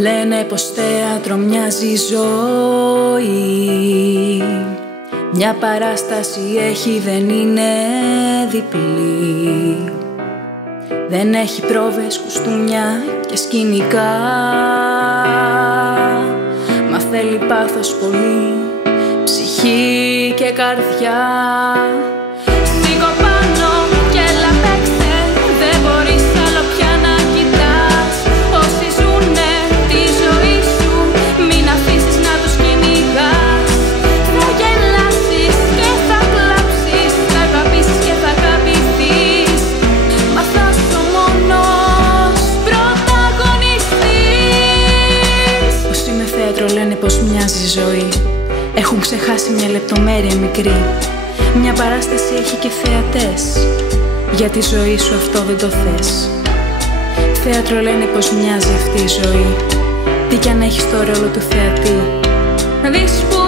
Λένε πως θέατρο μοιάζει ζωή. Μια παράσταση έχει, δεν είναι διπλή. Δεν έχει πρόβες, κουστούμια και σκηνικά. Μα θέλει πάθος πολύ, ψυχή και καρδιά. Σήκω πάνω και έλα παίξε, δεν μπορείς άλλο πια να κοιτάς. Όσοι ζουνε τη ζωή σου, μην αφήσεις να τους κυνηγάς. Θα γελάσεις και θα κλάψεις, θα αγαπήσεις και θα αγαπηθείς. Μα θα είσαι ο μόνος πρωταγωνιστής. Όσοι με θέατρο λένε πως μοιάζει ζωή, έχουν ξεχάσει μια λεπτομέρεια μικρή. Μια παράσταση έχει και θεατές, για τη ζωή σου αυτό δεν το θες. Θέατρο λένε πως μοιάζει αυτή η ζωή, τι κι αν έχεις το ρόλο του θεατή. Να δεις που